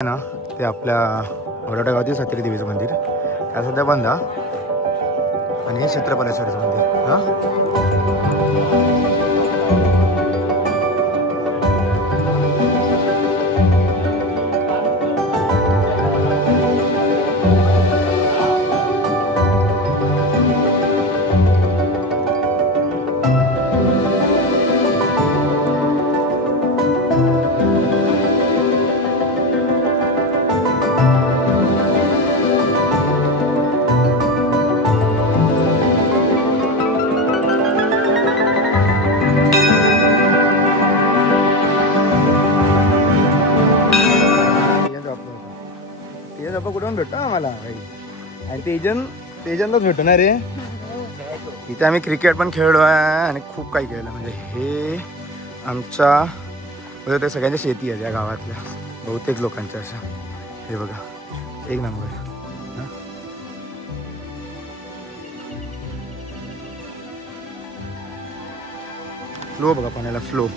ना ते आपल्या वडोदा गावातील सत्री देवीचं मंदिर त्या सध्या बंद आणि हे क्षेत्रपालेश्वरचं मंदिर हां. कुठून भेटतो आम्हाला आणि तेजनलाच भेटतो ना रे. इथे आम्ही क्रिकेट पण खेळलो आहे आणि खूप काही खेळलं. म्हणजे हे आमच्या म्हणजे ते सगळ्यांच्या शेती आहे या गावातल्या बहुतेक लोकांच्या अशा. हे बघा एक नंबर. फ्लो बघा पाण्याला flow.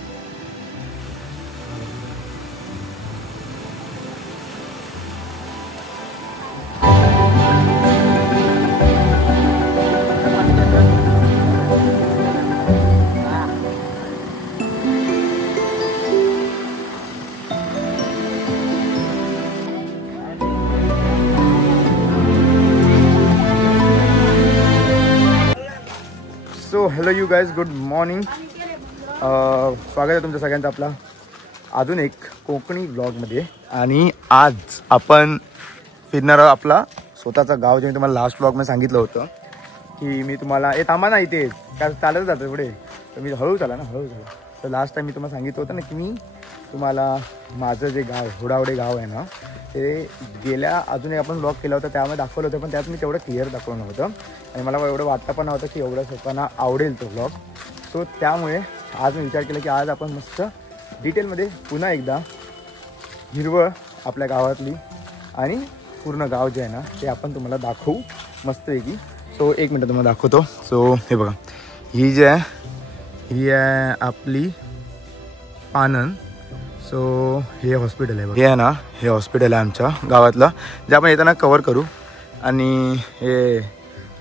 So hello you guys, good morning. स्वागत आहे तुमच्या सगळ्यांचं आपला अजून एक कोकणी ब्लॉगमध्ये. आणि आज आपण फिरणार आहोत आपला स्वतःचं गाव. जे मी तुम्हाला लास्ट ब्लॉगमध्ये सांगितलं होतं की मी तुम्हाला थांबा ना इथे काय चालत जातं पुढे, तर मी हळू चाला. तर लास्ट टाइम मी तुम्हाला सांगितलं होतं ना की मी तुम्हाला माझं जे गाव होडावडे गाव आहे ना ते गेल्या अजून आपण ब्लॉग केला होता त्यामध्ये दाखवलं होतं, पण त्यात मी तेवढं क्लिअर दाखवलं नव्हतं आणि मला एवढं वाटतं पण नव्हतं की एवढं लोकांना आवडेल तो ब्लॉग. सो त्यामुळे आज मी विचार केला की आज आपण मस्त डिटेलमध्ये पुन्हा एकदा हिरवळ आपल्या गावातली आणि पूर्ण गाव जे आहे ना ते आपण तुम्हाला दाखवू मस्तपैकी. सो एक मिनटं तुम्हाला दाखवतो. सो हे बघा, ही जी आहे ही आहे आपली पानन. सो हे हॉस्पिटल आहे. हे आहे ना हे हॉस्पिटल आहे आमच्या गावातलं जे आपण येताना कवर करू. आणि हे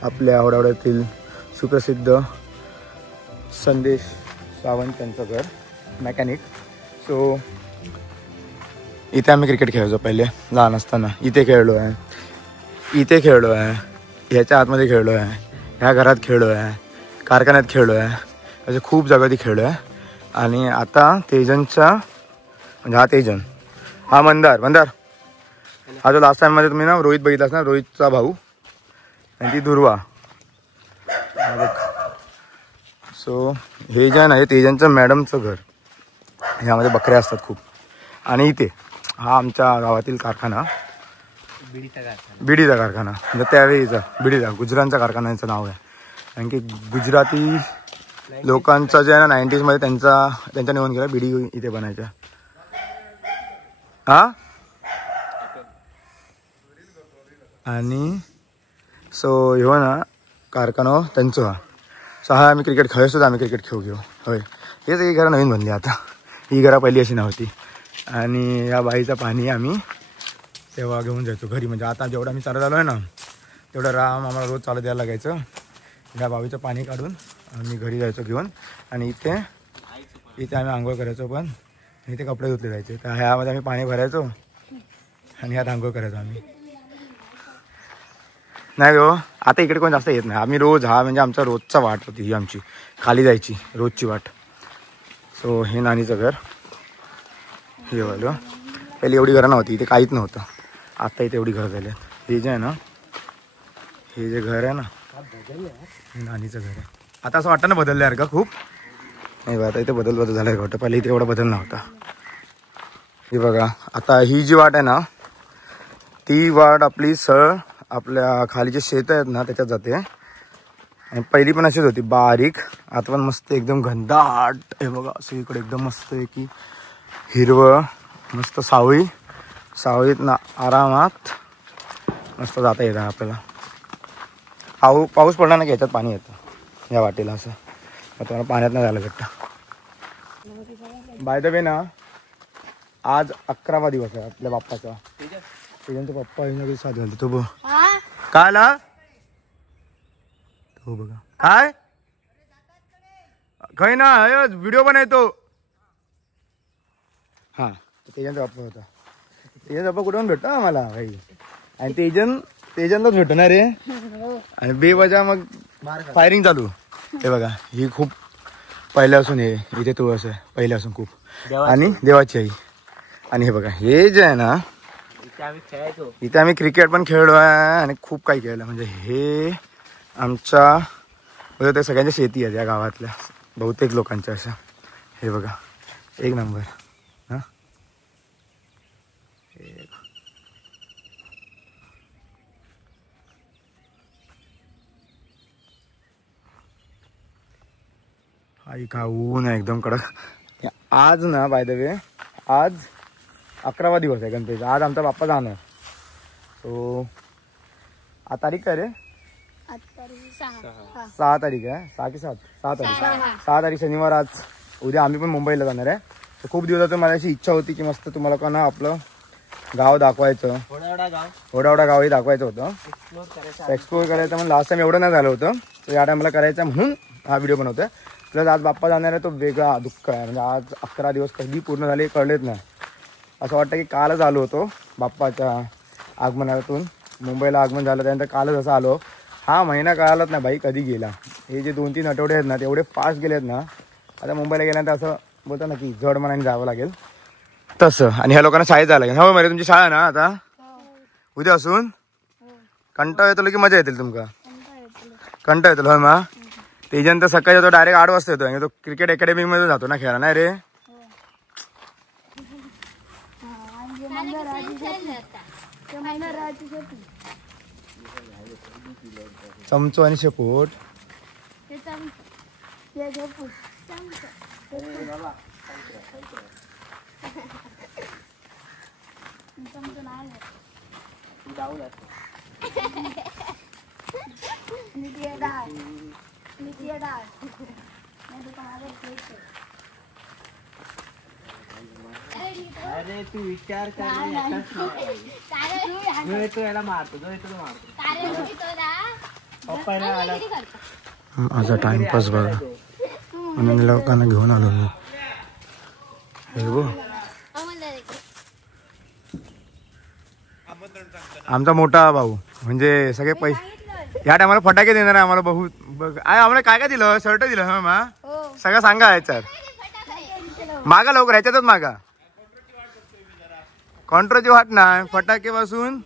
आपल्या होडावड्यातील सुप्रसिद्ध संदेश सावंत त्यांचं घर मेकॅनिक. सो इथे आम्ही क्रिकेट खेळायचो पहिले लहान असताना. इथे खेळलो आहे, इथे खेळलो आहे, ह्याच्या आतमध्ये खेळलो आहे, ह्या घरात खेळलो आहे, कारखान्यात खेळलो आहे, असे खूप जागा ती खेळलो आहे. आणि आता तेजनच्या म्हणजे हा तेजन, हा मंदार हा जो लास्ट टाइममध्ये तुम्ही ना रोहित बघितलास ना, रोहितचा भाऊ, आणि ती दुर्वा. सो हे जे आहे ना हे तेजनचं मॅडमचं घर. ह्यामध्ये बकऱ्या असतात खूप. आणि इथे हा आमच्या गावातील कारखाना बिडीचा कारखाना. म्हणजे त्यावेळीचा बिडीचा गुजरांचा कारखान्याचं नाव आहे. कारण की गुजराती लोकांचा जे आहे ना 90s मध्ये त्यांच्या निवडून गेला बिडी इथे बनायच्या. हा आणि सो ह्यो ना कारखाना त्यांचं हा. सो हा आम्ही क्रिकेट खेळायचो, आम्ही क्रिकेट खेळू घेऊ. होय, हेच ही घरं नवीन बनली आता. ही घरा पहिली अशी नव्हती. आणि या बाईचं पाणी आम्ही तेव्हा घेऊन जायचो घरी. म्हणजे आता जेवढा आम्ही चालत आलो आहे ना तेवढं राम आम्हाला रोज चालत द्यायला लागायचं. या बावीचं पाणी काढून आम्ही घरी जायचो घेऊन. आणि इथे आम्ही आंघोळ करायचो. पण इथे कपडे धुतले जायचे. तर ह्यामध्ये आम्ही पाणी भरायचो आणि ह्यात आंघोळ करायचो आम्ही. नाही हो, आता इकडे कोण जास्त येत नाही. आम्ही रोज हा म्हणजे आमचा रोजचा वाट होती ही आमची, खाली जायची रोजची वाट. सो हे नानीचं घर हे वालं. पहिली एवढी घरं नव्हती इथे, काहीच नव्हतं. आता इथे एवढी घरं झाली. हे जे आहे ना हे जे घर आहे ना हे नानीचं घर आहे. आता असं वाटतं ना बदललं आहे का खूप. नाही बा, आता इथे बदल झाला आहे वाटतं. पहिले इथे एवढा बदल नव्हता. हे बघा, आता ही जी वाट आहे ना ती वाट आपली सरळ आपल्या खाली जे शेत आहेत ना त्याच्यात जाते. आणि पहिली पण अशीच होती बारीक. आता पण मस्त एकदम घनदाट. हे बघा असं इकडे एकदम मस्त आहे की हिरवळ, मस्त सावळीत ना आरामात मस्त जाता येतं आपल्याला. पाऊस पडला ना की ह्याच्यात पाणी येतं या वाटेला असं. मग तुम्हाला पाण्यात नाही जायला भेटतं. बाय द वे ना आज 11वा दिवस आहे आपल्या बाप्पाचा. तेजांचा पप्पा येण्याकडे साथ घालतो तो बघ काय आला तो बघा काय काही ना व्हिडिओ बनवतो. हा तेजांचा पप्पा होता. तेजांचा पप्पा कुठून भेटतो आम्हाला भाई आणि तेजनलाच भेटतो ना रे. आणि बेवजा मग फायरिंग चालू. हे बघा ही खूप पहिल्यापासून हे इथे तुळस आहे पहिल्यापासून खूप आणि देवाची आई. आणि हे बघा हे जे आहे ना इथे आम्ही क्रिकेट पण खेळलो आहे आणि खूप काही खेळलं. म्हणजे हे आमच्या म्हणजे ते सगळ्यांच्या शेती आहे या गावातल्या बहुतेक लोकांच्या अशा. हे बघा एक नंबर. हा आई का ऊन आहे एकदम कडक. आज ना बाय द वे आज 11वा दिवस आहे गणपतीचा. आज आमचा बाप्पा जाणार. सो आज तारीख काय रे 6 तारीख आहे. 6 की 7 6 तारीख शनिवार. आज उद्या आम्ही पण मुंबईला जाणार आहे. तर खूप दिवसातून मला अशी इच्छा होती की मस्त तुम्हाला का ना आपलं गाव दाखवायचं. होडावडा गावही दाखवायचं होतं. एक्सप्लोर करायचं म्हणून लास्ट टाइम एवढं नाही झालं होतं. तर या टाइमला करायचं म्हणून हा व्हिडिओ बनवतोय. प्लस आज बाप्पा जाणार आहे तो वेगळा दुःख आहे. म्हणजे आज 11 दिवस कधी पूर्ण झाले कळलेच नाही. असं वाटतं की कालच आलो होतो बाप्पाच्या आगमनातून. मुंबईला आगमन झालं त्यानंतर कालच असं आलो. हा महिना कळालाच नाही भाई कधी गेला. हे जे 2-3 आठवडे आहेत ना तेवढे फास्ट गेलेत ना. आता मुंबईला गेल्यानंतर असं बोलतो ना की जड मनाने जावं लागेल तसं. आणि ह्या लोकांना शाळेत जायला लागेल. हो म्हणजे तुमची शाळा ना आता उद्या असून कंटाळ येतो की मजा येतील तुमका. कंटाळ येतो हो मा. तेजन तर सकाळी जातो डायरेक्ट 8 वाजता येतो. आणि तो क्रिकेट अकॅडमी मध्ये जातो ना खेळा नाही रे. चमचो आणि शेपूट अरे तू विचार कर तो याला मारतो माझा टाइमपास बघा म्हणून लोकांना घेऊन आलो मी. आमचा मोठा भाऊ म्हणजे सगळे पैसे ह्या टायमाला फटाके देणार आहे आम्हाला. बहुत बघ आम्हाला काय काय दिलं. शर्ट दिलं हा मा सगळं सांगा याच्यात. मागा लवकर ह्याच्यातच मागा. कॉन्ट्रोची वाट नाही फटाके पासून.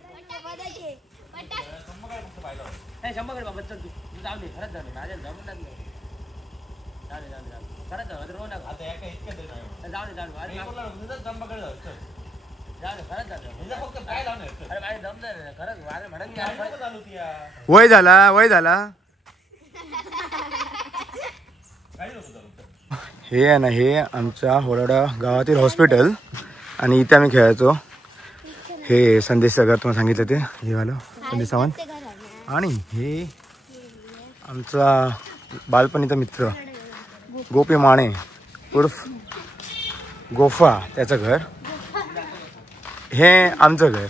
वय झाला हे आहे ना. हे आमच्या होडावडा गावातील हॉस्पिटल आणि इथे आम्ही खेळायचो. हे संदेश सगळं तुम्हाला सांगितलं ते हे वालं संदेश सावंत. आणि हे आमचा बालपणीचा मित्र गोपी माने उर्फ गोफा त्याचं घर. हे आमचं घर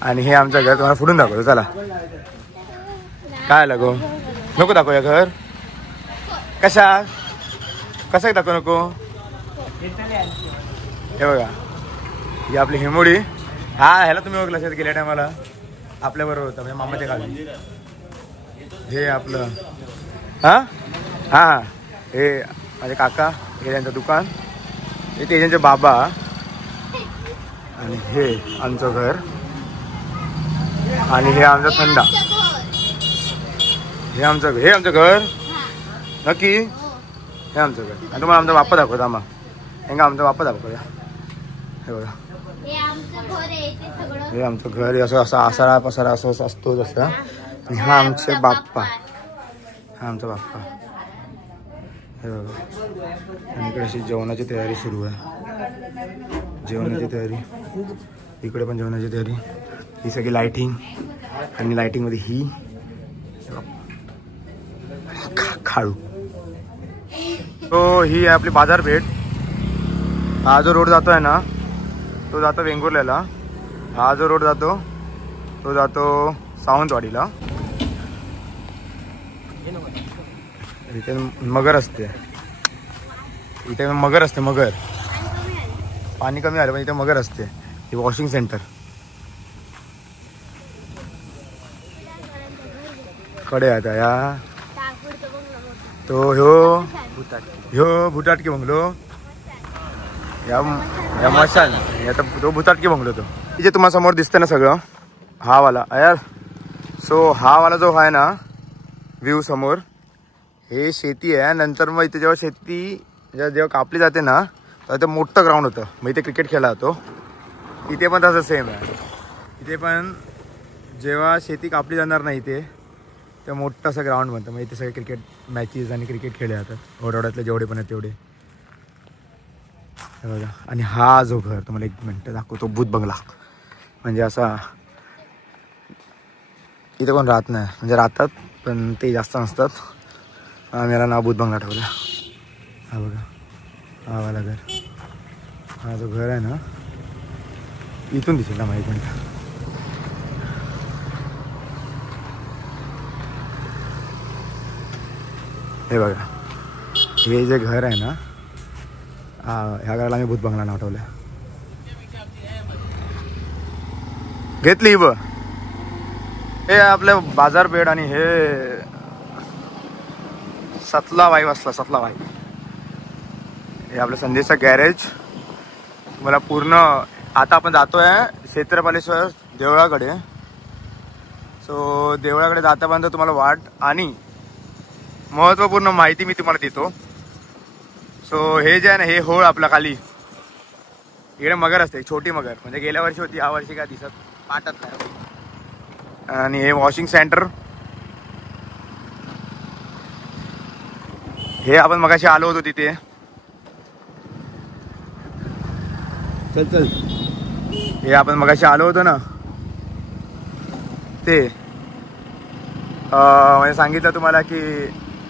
आणि हे आमचं घर तुम्हाला फुटून दाखवतो. चला काय लागो नको दाखवूया घर. कसं दाखवू नको. हे बघा ही आपली हेमोडी. हा ह्याला तुम्ही बघ लक्षात गेल्या टायमाला आपल्याबरोबर होता म्हणजे मामाच्या गावी. हे आपलं हा हे माझे काका हे त्यांचं दुकान. हे त्यांचे बाबा आणि हे आमचं घर आणि हे आमचा थंडा. हे आमचं घर नक्की. हे आमचं घर आणि तुम्हाला आमचा बाप्पा दाखवतो. आम्हा हेंगा आमचा बाप्पा दाखवूया. हे बघा हे आमचं घर असं आसारा पसारा असं असतो जसं. आणि हा आमचे बाप्पा. हा आमचा बाप्पा. हे बघा आणि इकडे अशी जेवणाची तयारी सुरू आहे. जेवणाची तयारी इकडे पण जेवणाची तयारी. ही सगळी लाइटिंग आणि लाइटिंगमध्ये ही खाळू तो ही आहे आपली बाजारपेठ. हा जो रोड जातोय ना तो जातो वेंगुर्ल्याला. हा जो रोड जातो तो जातो सावंतवाडीला. इथे मगर असते. इथे मगर असते. मगर पाणी कमी आलं पण इथे मगर असते. हे वॉशिंग सेंटर. कडे आता या तो ह्यो भुताटकी बंगलो. या मशाल तो भुताटकी बंगलो. तो इथे तुम्हाला समोर दिसतं ना सगळं हा वाला यार. सो हा वाला जो आहे ना व्ह्यू समोर हे शेती आहे. नंतर मग इथे जेव्हा शेती जेव्हा कापली जाते ना तर ते मोठं ग्राउंड होतं. मग इथे क्रिकेट खेळला जातो. इथे पण तसं सेम आहे. इथे पण जेव्हा शेती कापली जाणार नाही इथे तर मोठं असं ग्राउंड बनतं. मग इथे सगळे क्रिकेट मॅचेस आणि क्रिकेट खेळले जातात. ओढवड्यातले जेवढे पण आहेत तेवढे. हे बघा. आणि हा जो घर तुम्हाला एक मिनटं दाखवतो भूत बंगला. म्हणजे असा इथे कोण राहत नाही. म्हणजे राहतात पण ते जास्त नसतात. आम्ही याला नाव भूत बंगला ठेवला. हा बघा हा वाला घर. हा जो घर आहे ना इथून दिसेल ना माहीत मिनटं. हे बघा हे जे घर आहे ना ह्या घराला आम्ही भूत बंगला नाव ठेवलं. घेतली ब हे आपल्या बाजारपेठ. आणि हे सतलाबाई वाजता. सतलाबाई हे आपलं संदेशचा गॅरेज. मला पूर्ण आता आपण जातोय क्षेत्रपालेश्वर देवळाकडे. सो देवळाकडे जातापर्यंत तुम्हाला वाट आणि महत्त्वपूर्ण माहिती मी तुम्हाला देतो. सो हे जे आहे ना हे होळ आपला खाली इकडे मगर असते. छोटी मगर. म्हणजे गेल्या वर्षी होती ह्या वर्षी काय दिसत पाठत नाही. आणि हे वॉशिंग सेंटर. हे आपण मगाशी आलो होतो तिथे. चल चल हे आपण मगाशी आलो होतो ना ते म्हणजे सांगितलं तुम्हाला की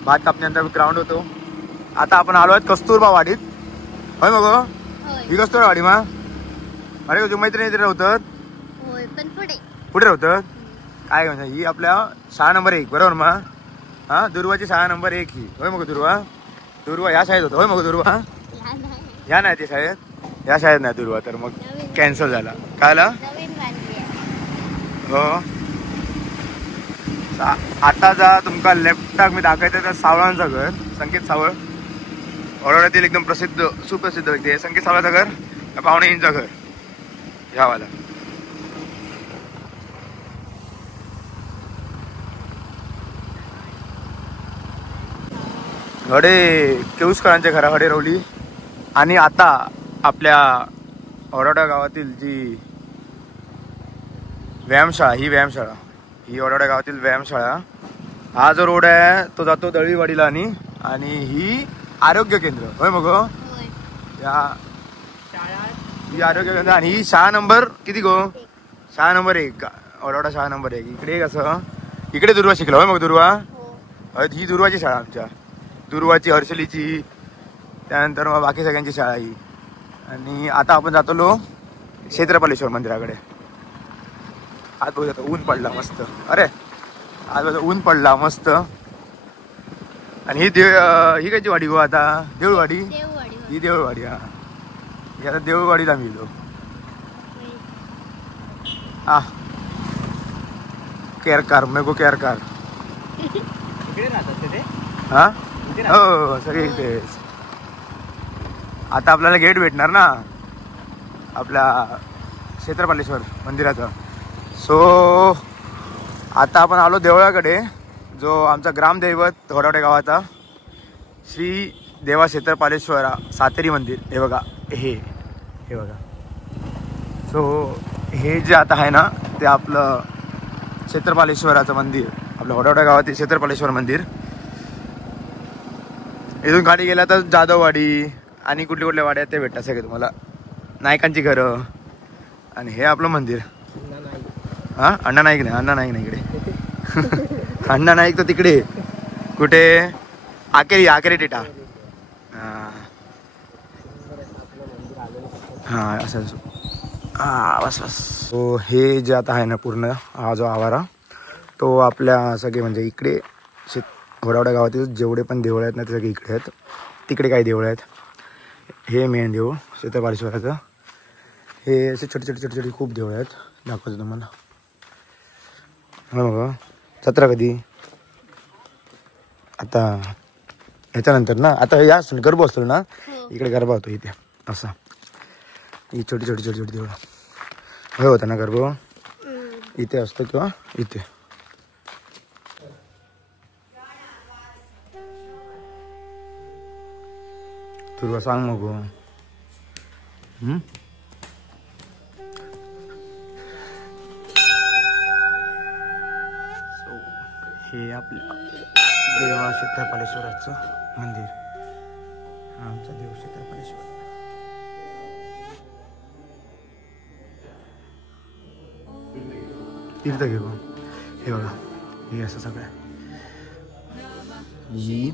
भात कापण्यानंतर ग्राउंड होतो. आता आपण आलो आहेत कस्तुरबा वाडीत. होय मग ही कस्तुरबा वाडी मा. अरे तुझी मैत्रिणी इथे राहतात. पुढे राहतात काय म्हणजे ही आपल्या शाळा नंबर 1 बरोबर मा. हा दुर्वाची शाळा नंबर 1 ही. होय मग दुर्वा या शाळेत होतं. होय मग दुर्वा या नाही ते शाळेत. या शाळेत नाही दुर्वा. तर मग कॅन्सल झाला. कायला हो. आता जा तुमका लेफ्टाक मी दाखवायचं तर सावळांचं घर. संकेत सावळ ओढवड्यातील एकदम प्रसिद्ध सुप्रसिद्ध व्यक्ती आहे. संकेत सावळाचं घर पाहुणेंचं घर ह्यावाला. हडे केऊसकरांच्या घरा हडे रवली. आणि आता आपल्या ओढवडा गावातील जी व्यायामशाळा ही ओढवडा गावातील व्यायामशाळा. हा जो रोड आहे तो जातो दळवीवाडीला. आणि ही आरोग्य केंद्र. होय मग ही आरोग्य केंद्र. आणि ही शाळा नंबर किती गो. शाळा नंबर 1 ओढवडा शाळा नंबर 1. इकडे कसं इकडे दुर्वा शिकला. होय मग दुर्वा. ही दुर्वाची शाळा आमच्या. दुर्वाची हर्षलीची त्यानंतर मग बाकी सगळ्यांची शाळा ही. आणि आता आपण जातो क्षेत्रपालेश्वर मंदिराकडे. आज बघू ऊन पडला मस्त. अरे आज बघा ऊन पडला मस्त. आणि ही ही कायची वाडी गो आता देऊळवाडी. ही देऊळवाडी. हा ही आता देऊळवाडीला मिळलो. हा केअरकार मेगो केअरकार. हा हो सगळे इथेच. आता आपल्याला गेट भेटणार ना आपल्या क्षेत्रपालेश्वर मंदिराचं. सो आता आपण आलो देवळाकडे. जो आमचा ग्रामदैवत होडावडे गावाचा श्री देवा क्षेत्रपालेश्वरा सातेरी मंदिर. हे बघा हे बघा. सो हे जे आता आहे ना ते आपलं क्षेत्रपालेश्वराचं मंदिर. आपल्या होडावडा गावातील क्षेत्रपालेश्वर मंदिर. इथून गाडी गेला तर जाधववाडी आणि कुठल्या कुठल्या वाड्या ते भेटतात सगळे तुम्हाला. नायकांची घरं. आणि हे आपलं मंदिर. हा अण्णा नाईक नाही इकडे. अण्णा नाईक तर तिकडे कुठे आकेरी टिटा. हां असंच हां बस बस. तो हे जे आता आहे ना पूर्ण हा जो आवारा तो आपल्या सगळे म्हणजे इकडे घोडावड्या गावातील जेवढे पण देवळं आहेत ना ते सगळे इकडे आहेत. तिकडे काही देवळं आहेत. हे मेन देऊळ क्षेत्रपालेश्वराचं. हे असे छोटे छोटे छोटे छोटे खूप देवळं आहेत. दाखवतो तुम्हाला. हो बघा जत्रा कधी आता ह्याच्यानंतर ना. आता या गरबा असतो ना इकडे गरबा होतो इथे असा. ही छोटी छोटी छोटी छोटी देवळं हे होता ना गरबा इथे असतो किंवा इथे. तुला सांग मग हे आपलं देवा क्षेत्रपालेश्वराचं मंदिर. आमचा देव क्षेत्रपालेश्वर. तीर्थ घेऊ हे बघा. हे असं सगळं ही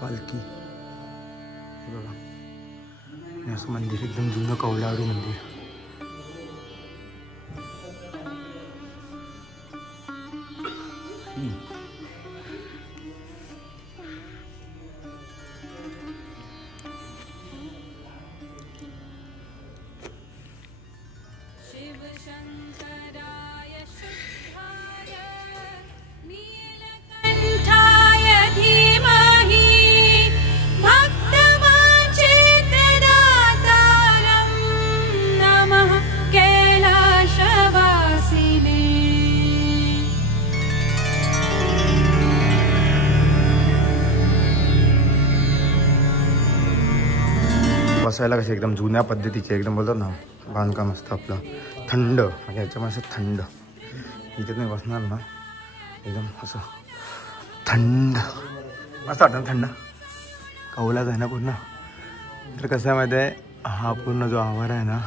पालखी हे बघा. हे असं मंदिर एकदम जुनं कौलारू मंदिर. बसायला कसे एकदम जुन्या पद्धतीचे एकदम बोलतात ना बांधकाम असतं आपलं. थंड म्हणजे ह्याच्यामध्ये असं थंड. इथे तुम्ही बसणार ना एकदम असं थंड मस्त वाटतं. थंड कौलाच आहे ना पूर्ण. तर कसं आहे माहिती आहे हा पूर्ण जो आवारा आहे ना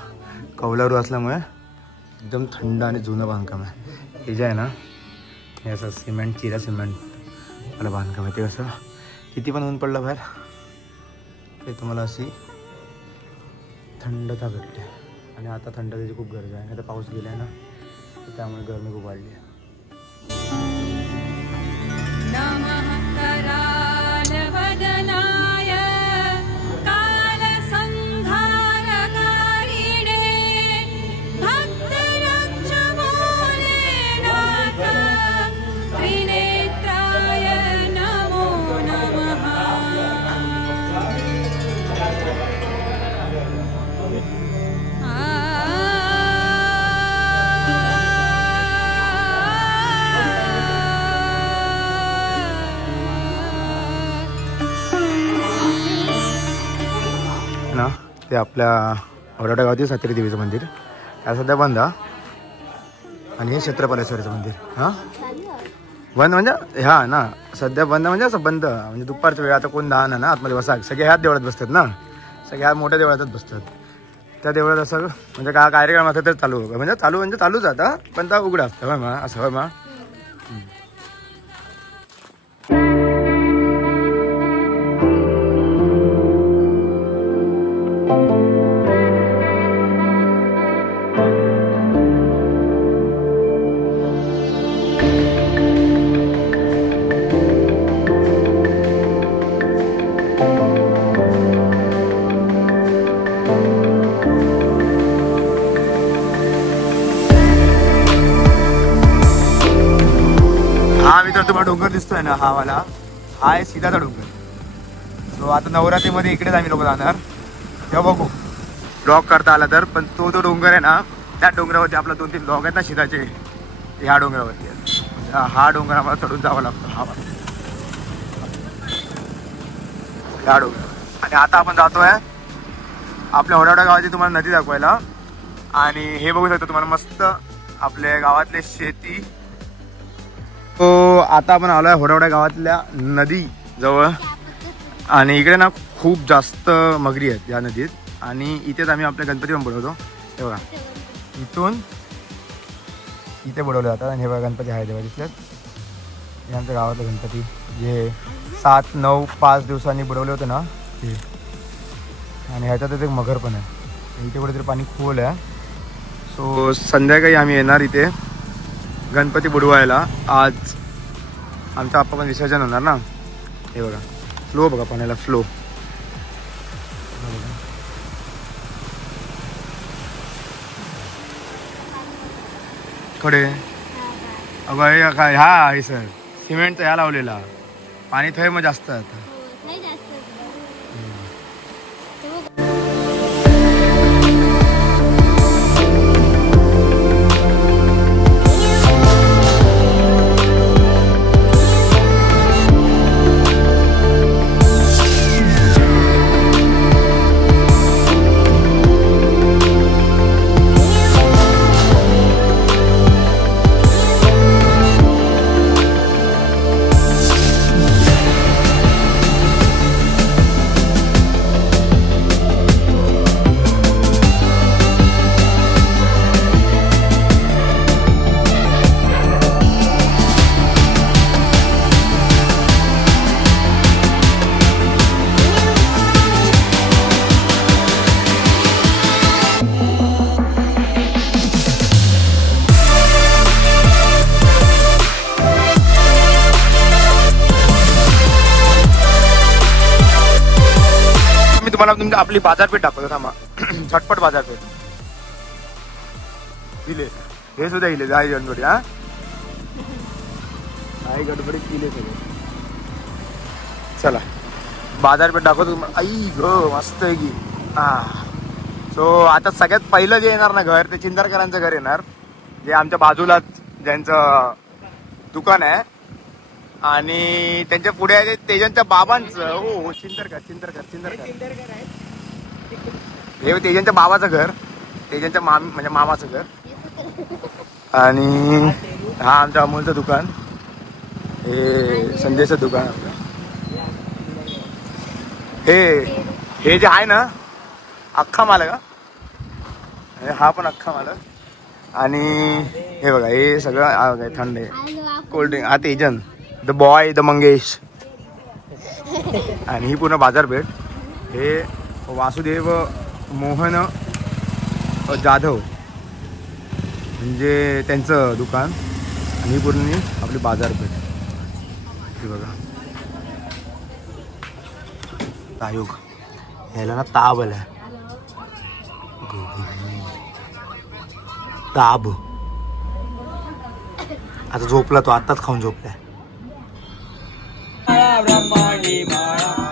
कौलारू असल्यामुळे एकदम थंड आणि जुनं बांधकाम आहे. हे जे आहे ना हे असं सिमेंट चिरा सिमेंट मला बांधकाम आहे. ते कसं किती पण ऊन पडलं बाहेर ते तुम्हाला अशी थंडता भेटते. आणि आता थंडतेची खूप गरज आहे. आता पाऊस गेला आहे ना तर त्यामुळे गरमी खूप वाढली आहे. ना ते आपल्या औराडा गावातील सातेरी देवीचं मंदिर या सध्या बंद. आणि हे क्षेत्रपालेश्वराचं मंदिर हां बंद म्हणजे ह्या ना सध्या बंद म्हणजे असं बंद म्हणजे दुपारच्या वेळ. आता कोण दहा ना आतमध्ये बसा सगळे ह्याच देवळात बसतात ना. सगळे ह्या मोठ्या देवळातच बसतात. त्या देवळात असं म्हणजे काय कार्यक्रम असं तर चालू म्हणजे चालूच आता पण त्या उघडं असतं होय मा असं होय मा. तुम्हाला डोंगर दिसतोय ना हा वाला हा आहे सीधाचा डोंगर. सो आता नवरात्रीमध्ये इकडेच आम्ही लोक जाणार तेव्हा बघू ब्लॉग करता आला तर. पण तो जो डोंगर आहे ना त्या डोंगरावरती आपला 2-3 ब्लॉग आहेत ना सीधाचे ह्या डोंगरावरती आहेत. हा डोंगर आम्हाला चढून जावं लागतं हा डोंगर. आणि आता आपण जातोय आपल्या होडावडा गावाची तुम्हाला नदी दाखवायला. आणि हे बघू शकतो तुम्हाला मस्त आपल्या गावातले शेती. तो आता आपण आलोय होडावड्या गावातल्या नदी जवळ. आणि इकडे ना खूप जास्त मगरी आहेत या नदीत. आणि इथेच आम्ही आपल्या गणपती पण बुडवतो. हे बघा इथून इथे बुडवले जातात. आणि हे बघा गणपती आहे तेव्हा दिसल्यात. हे आमच्या गावातले गणपती जे 7, 9, 5 दिवसांनी बुडवले होते ना ते आणि ह्याच्यातच एक मगर पण आहे. इथे कुठेतरी पाणी खोल आहे. सो संध्याकाळी आम्ही येणार इथे गणपती बुडवायला. आज आमचा आप्पा पण विसर्जन होणार ना. हे बघा फ्लो बघा पाण्याला फ्लो. कडे अगं हे काय हा आहे सर सिमेंटचा ह्या लावलेला. पाणी थंय मग जास्त आहे आता. तुम्हाला तुमची आपली बाजारपेठ दाखवतो थांबा. झटपट बाजारपेठ दिले हे सुद्धा दिले आई गडबडी. हा आई गडबडी दिले सगळे. चला बाजारपेठ दाखवतो तुम्हाला. आई ग मस्त आहे की. सो आता सगळ्यात पहिलं जे येणार ना घर ते चिंदरकरांचं घर येणार. जे आमच्या बाजूलाच ज्यांचं दुकान आहे. आणि त्यांच्या पुढे आहे तेजनच्या बाबांचं. हो चिंदरकर हे तेजनच्या बाबाचं घर. तेजनच्या म्हणजे मामाचं घर. आणि हा आमच्या अमोलचं दुकान. हे संजयचं दुकान. हे जे आहे ना अख्खा मालक का. हा पण अख्खा मालक. आणि हे बघा हे सगळं थंड आहे कोल्ड्रिंक. हा तेजन द बॉय द मंगेश. आणि ही पूर्ण बाजारपेठ. हे वासुदेव मोहन जाधव म्हणजे त्यांचं दुकान. आणि ही पूर्ण आपली बाजारपेठ. हे बघा तायोग ह्याला ना ताब आला. ताब आता झोपला तो. आत्ताच खाऊन झोपलाय. ब्रह्मांडी माळा